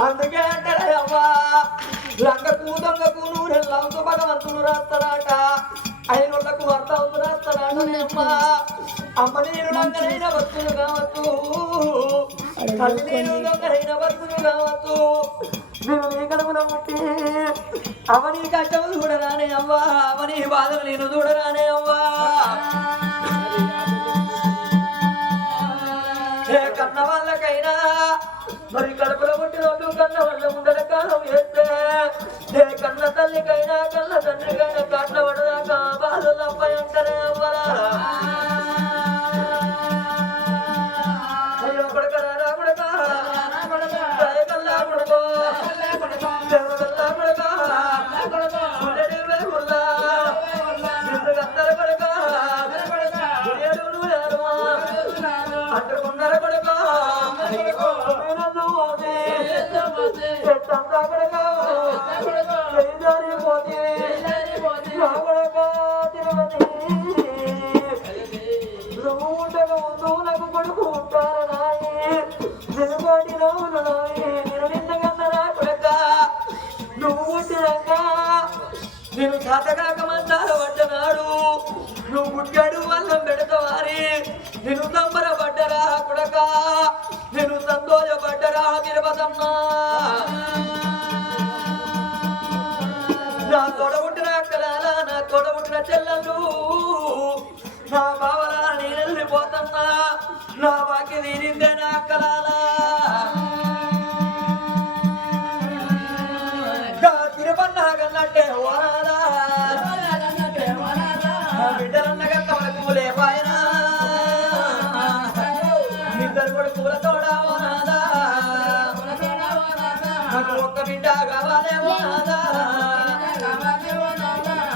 అందుకే అంటాడే అమ్మా లంగకు దొంగకు నూరెళ్ళంతో భగవంతుడు రాస్తాడట అయినోళ్లకు అర్థం అవుతు రాస్తాడమ్మా అమ్మ నేను లంగనైన వస్తువులు కావచ్చు తల్లి నేను దొంగనైన వస్తువులు కావచ్చు నేను నీ కడుపున పుట్టి అవని కష్టం చూడరానే అవ్వా అవని బాధలు నేను చూడరానే అవ్వా కన్న వాళ్ళకైనా మరి కడుపులో పుట్టిన వాళ్ళు కన్న వాళ్ళ ముందర కాలం వేస్తే ఏ కన్న తల్లికైనా కన్న తండ్రికైనా కన్న పడదాకా బాధలు అబ్బాయి అంటారే అవ్వరా అయ్యో కొడకరా కొడకా కల్లా కొడుకో కల్లా కొడకా అందరు కొడకా అంటుకున్నారు కొడకా నేను చేతగాక మందాలు పడ్డనాడు నువ్వు గుడ్డాడు వల్లం పెడతావారి నేను సంబరపడ్డరా కొడక నేను సంతోషపడ్డరా తిరుపతమ్మా నా తొడబుట్టిన అక్కలాలా నా తొడబుట్టిన చెల్లెలు నా బావలా నేను వెళ్ళిపోతున్నా నా బాకి తీరిందే నా అక్కలాలా తిరుపన్నా కన్నట్టే ఓనాలా బిడ్డలన్నగా తమకు లేపాయనా ఇద్దరు కొడుకుల తోడా ఓనాలా నాకు ఒక్క బిడ్డ కావాలే ఓనాలా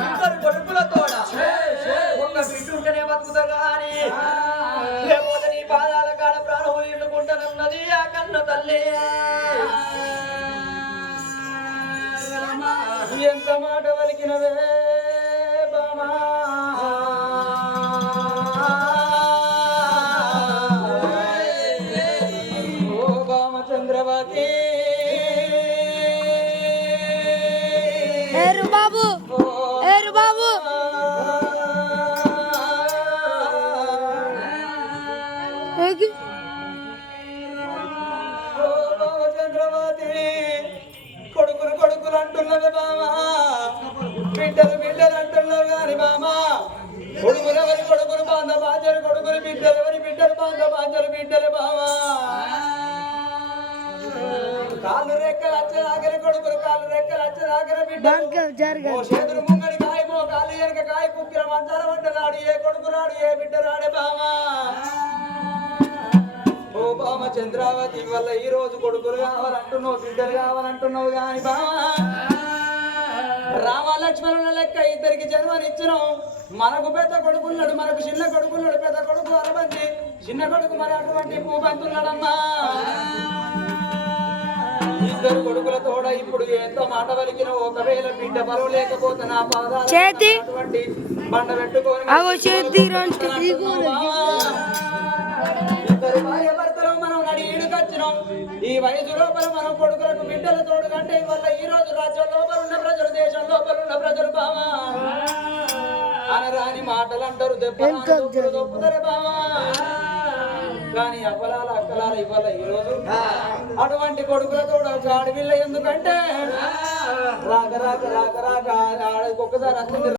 ఇద్దరు కొడుకుల తోడా ఒక్క బిడ్డ ఉంటేనే బతుకుతా గాని లేకపోతే నీ పాదాల కాడ ప్రాణం ఎండుకుంటానన్నది ఆ కన్న తల్లి ఎంత మాట వలికినవే బామా ఓ బామ చంద్రవతి ఏరు బాబు ఏరు బాబు కొడుకులు అంటున్నది బామా బిడ్డలు అంటున్నారు కాని బామా కొడుకులెవరి కొడుకులు బాంధ బాధ్యలు కొడుకులు బిడ్డలెవరి బిడ్డలు బాంధ బాధ్యలు బిడ్డలు బామా కాళ్ళు రెక్కలు వచ్చేదాకరి కొడుకులు కాళ్ళు రెక్కలు వచ్చేదాకరి బిడ్డలు చేతులు ముంగడి కాయమో కాళ్ళు ఎనక కాయ కుక్కిర మంచాల పడ్డనాడు ఏ కొడుకు రాడు ఏ బిడ్డ రాడే బామా ఓ బామ చంద్రావతి వల్ల ఈ రోజు కొడుకులు కావాలంటున్నావు బిడ్డలు కావాలంటున్నావు కాని బామా రామ లక్ష్మణుల లెక్క ఇద్దరికి జన్మనిచ్చినాం మనకు పెద్ద కొడుకున్నాడు మనకు చిన్న కొడుకున్నాడు పెద్ద కొడుకు అరబంది చిన్న కొడుకు మరి అటువంటి పూబంతున్నాడమ్మా ఇద్దరు కొడుకుల తోడ ఇప్పుడు ఎంతో మాట వలికిన ఒకవేళ బిడ్డ బరువు లేకపోతే నా పాదాలు బండ పెట్టుకొని ఇద్దరు భార్య భర్తలు మనం నడి ఈడుకొచ్చినాం ఈ వయసు లోపల మనం కొడుకులకు బిడ్డల తోడు కంటే వల్ల ఈ రోజు రాజ్యం లోపల ఉన్న ప్రజలు దేశం లోపల ఉన్న ప్రజలు బావా అనరాని మాటలు అంటారు దొప్పుతారు బావా కానీ అవ్వలాల అక్కలాల ఇవ్వాల ఈ రోజు అటువంటి కొడుకుల తోడు ఆడపిల్ల ఎందుకంటే రాక రాక రాక రాక ఒక్కసారి